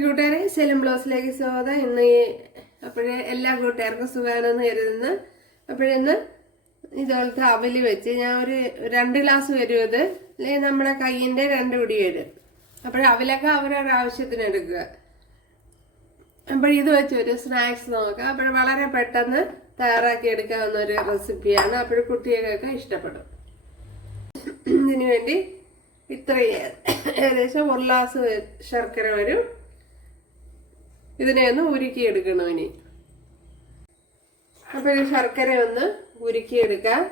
കൂട്ടുകാരെ സെലും ബ്ലൗസിലേക്ക് സ്വാഗതം. ഇന്ന് അപ്പോഴേ എല്ലാ കൂട്ടുകാർക്കും സുഖമാണെന്ന് കരുതുന്നു. അപ്പോഴിന്ന് ഇതുപോലത്തെ അവൽ വെച്ച് ഞാൻ ഒരു രണ്ട് ഗ്ലാസ് വരും ഇത്. അല്ലെങ്കിൽ നമ്മുടെ കയ്യിന്റെ രണ്ട് പിടി വരും അപ്പോൾ അവലൊക്കെ അവരവരുടെ ആവശ്യത്തിന് എടുക്കുക. അപ്പോഴിത് വെച്ച് ഒരു സ്നാക്സ് നോക്കാം. അപ്പോൾ വളരെ പെട്ടെന്ന് തയ്യാറാക്കി എടുക്കാവുന്ന ഒരു റെസിപ്പിയാണ്. അപ്പോൾ കുട്ടികൾക്കൊക്കെ ഇഷ്ടപ്പെടും. ഇതിനു വേണ്ടി ഇത്രയും. ഏകദേശം ഒരു ഗ്ലാസ് ശർക്കര വരും. ഇതിനെ ഒന്ന് ഉരുക്കി എടുക്കണം ഇനി. അപ്പൊ ഈ ശർക്കര ഒന്ന് ഉരുക്കി എടുക്കാം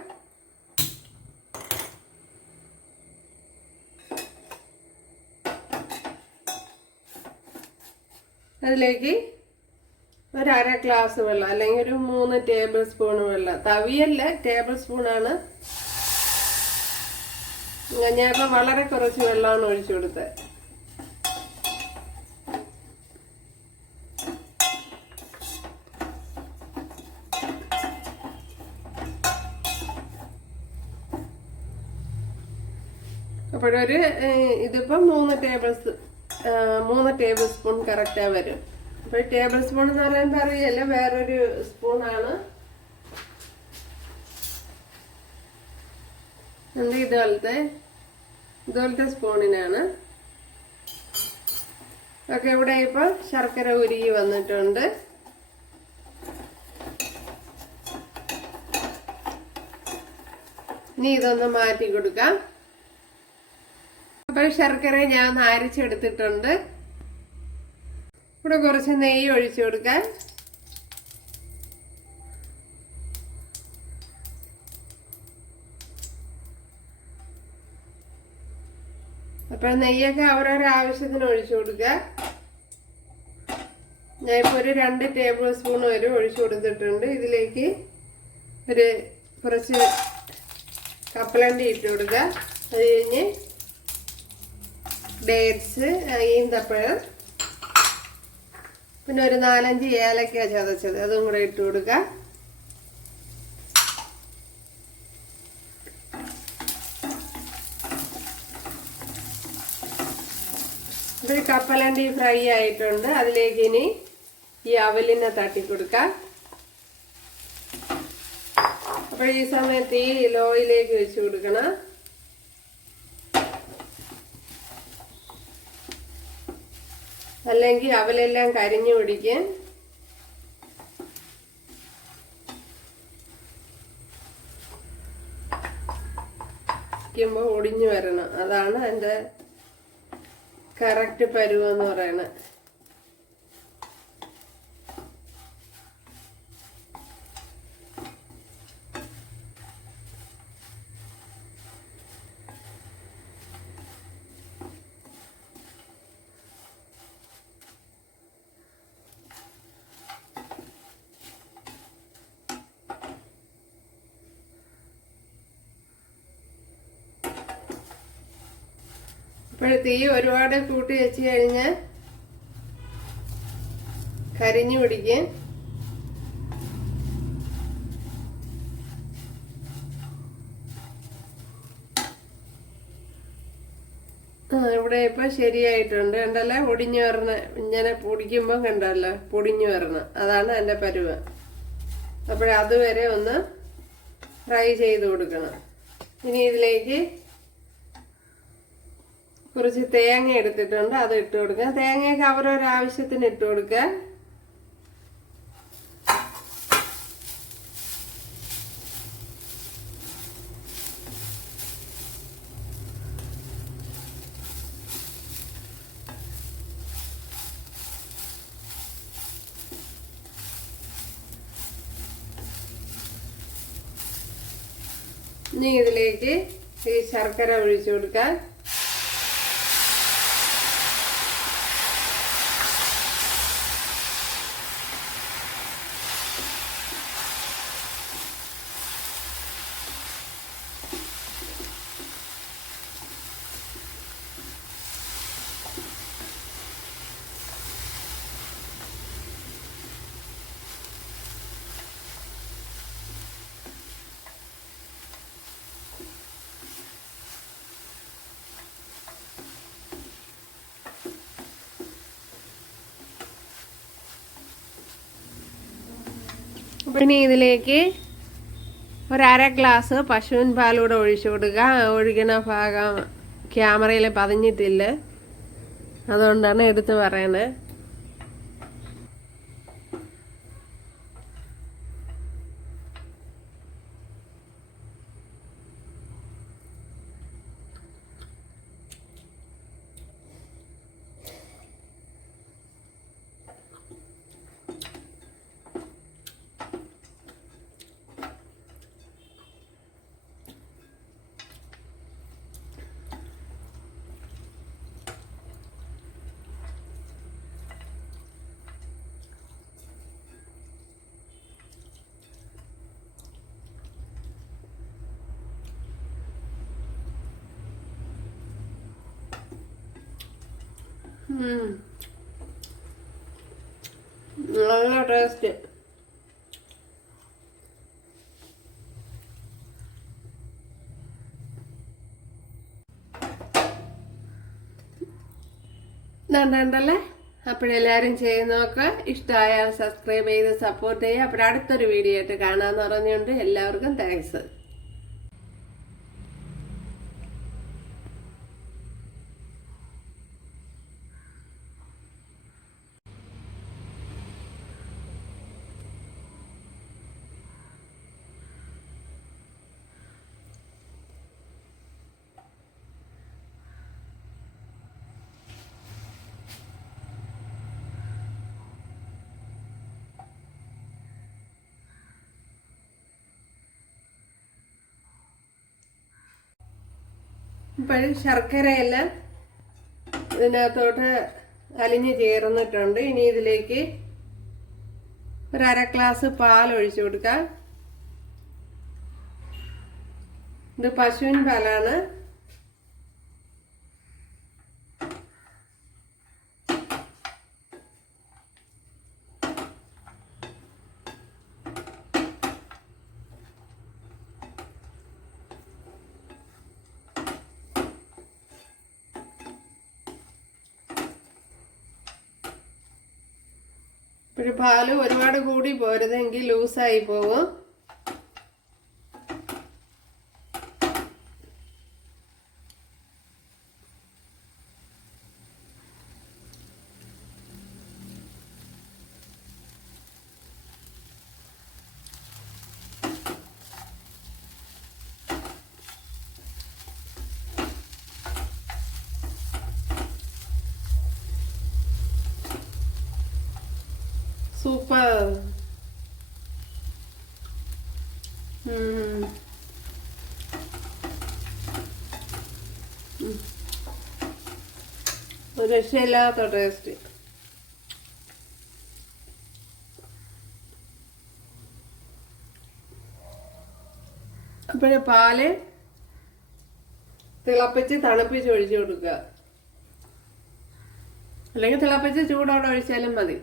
അതിലേക്ക് ഒരു അര ഗ്ലാസ് വെള്ളം അല്ലെങ്കിൽ ഒരു മൂന്ന് ടേബിൾ സ്പൂൺ വെള്ളം. തവിയല്ല ടേബിൾ സ്പൂണാണ് ഞാനിപ്പോൾ വളരെ കുറച്ച് വെള്ളമാണ് ഒഴിച്ചു കൊടുത്തത്. അപ്പോഴൊരു ഇതിപ്പം മൂന്ന് ടേബിൾസ് മൂന്ന് ടേബിൾ സ്പൂൺ കറക്റ്റാ വരും. അപ്പോൾ ടേബിൾ സ്പൂൺ എന്ന് പറയുമ്പോൾ അറിയില്ല വേറൊരു സ്പൂണാണ് എന്ത് ഇതുപോലത്തെ? ഇതുപോലത്തെ സ്പൂണിനാണ് ഒക്കെ ഇവിടെ ഇപ്പൊ ശർക്കര ഉരുകി വന്നിട്ടുണ്ട്. ഇനി ഇതൊന്ന് മാറ്റി കൊടുക്കാം. അപ്പോൾ ശർക്കര ഞാൻ ഒന്ന് അരിച്ചെടുത്തിട്ടുണ്ട്. ഇവിടെ കുറച്ച് നെയ്യ് ഒഴിച്ചു കൊടുക്കാം അപ്പോൾ നെയ്യൊക്കെ അവരവരുടെ ആവശ്യത്തിന് ഒഴിച്ചു കൊടുക്കുക. ഇപ്പൊ ഒരു രണ്ട് ടേബിൾ സ്പൂൺ വരെ ഒഴിച്ചു കൊടുത്തിട്ടുണ്ട്. ഇതിലേക്ക് ഒരു കുറച്ച് കപ്പലണ്ടി ഇട്ട് കൊടുക്കുക. അത് കഴിഞ്ഞ് ഡേറ്റ്സ് ഈന്തപ്പഴം. പിന്നെ ഒരു നാലഞ്ച് ഏലക്ക ചതച്ചത്. അതും കൂടെ ഇട്ട് കൊടുക്കുക ഇതൊരു കപ്പലണ്ടി ഫ്രൈ ആയിട്ടുണ്ട്. അതിലേക്ക് ഇനി ഈ അവലിനെ തട്ടി കൊടുക്കാം. അപ്പോൾ ഈ സമയത്ത് ഈ ലോയിലേക്ക് വെച്ച് കൊടുക്കണം. അല്ലെങ്കിൽ അവലെല്ലാം കരിഞ്ഞു പിടിക്കും ഒടിഞ്ഞു വരണം. അതാണ് എന്റെ കറക്റ്റ് പരുവെന്ന് പറയണത് ഇപ്പോൾ തീ ഒരുപാട് കൂട്ടി വെച്ച് കഴിഞ്ഞാൽ കരിഞ്ഞു പിടിക്കും. ഇവിടെ ഇപ്പൊ ശരിയായിട്ടുണ്ട്. കണ്ടല്ലേ? പൊടിഞ്ഞു വരണ. ഇങ്ങനെ പൊടിക്കുമ്പോൾ കണ്ടല്ലോ? പൊടിഞ്ഞു വരണം. അതാണ് എന്റെ പരുവ. അപ്പോഴതുവരെ ഒന്ന് ഫ്രൈ ചെയ്ത് കൊടുക്കണം. ഇനി ഇതിലേക്ക് കുറച്ച് തേങ്ങ എടുത്തിട്ടുണ്ട് അത് ഇട്ട് കൊടുക്കുക. തേങ്ങയൊക്കെ അവരൊരാവശ്യത്തിന് ഇട്ട് കൊടുക്കുക. ഇനി ഇതിലേക്ക് ഈ ശർക്കര ഒഴിച്ചു കൊടുക്കാം ഇനി ഇതിലേക്ക് ഒരര ഗ്ലാസ് പശുവിൻ പാലൂടെ ഒഴിച്ചു കൊടുക്കുക. ഒഴിക്കണ ഭാഗം ക്യാമറയിൽ പതിഞ്ഞിട്ടില്ല. അതുകൊണ്ടാണ് എടുത്ത് പറയണത് നല്ല ടേസ്റ്റ് അപ്പോഴെല്ലാവരും ചെയ്ത് നോക്കുക ഇഷ്ടമായാൽ സബ്സ്ക്രൈബ് ചെയ്ത് സപ്പോർട്ട് ചെയ്യുക. അപ്പോൾ അടുത്തൊരു വീഡിയോ ആയിട്ട് കാണാമെന്ന് പറഞ്ഞുകൊണ്ട് എല്ലാവർക്കും താങ്ക്സ് ഇപ്പോഴും ശർക്കരയെല്ലാം ഇതിനകത്തോട്ട് അലിഞ്ഞ് ചേർന്നിട്ടുണ്ട്. ഇനി ഇതിലേക്ക് ഒരു അര ഗ്ലാസ് പാൽ ഒഴിച്ചു കൊടുക്കാം. ഇത് പശുവിൻ പാലാണ്. ഇപ്പോഴും പാൽ ഒരുപാട് കൂടി പോരുതെങ്കിൽ ലൂസായി പോകും സൂപ്പർ. ഒരു രക്ഷയില്ലാത്ത ടേസ്റ്റ് അപ്പോഴേ പാൽ തിളപ്പിച്ച് തണുപ്പിച്ച് ഒഴിച്ചു കൊടുക്കുക. അല്ലെങ്കിൽ തിളപ്പിച്ച് ചൂടോടെ ഒഴിച്ചാലും മതി.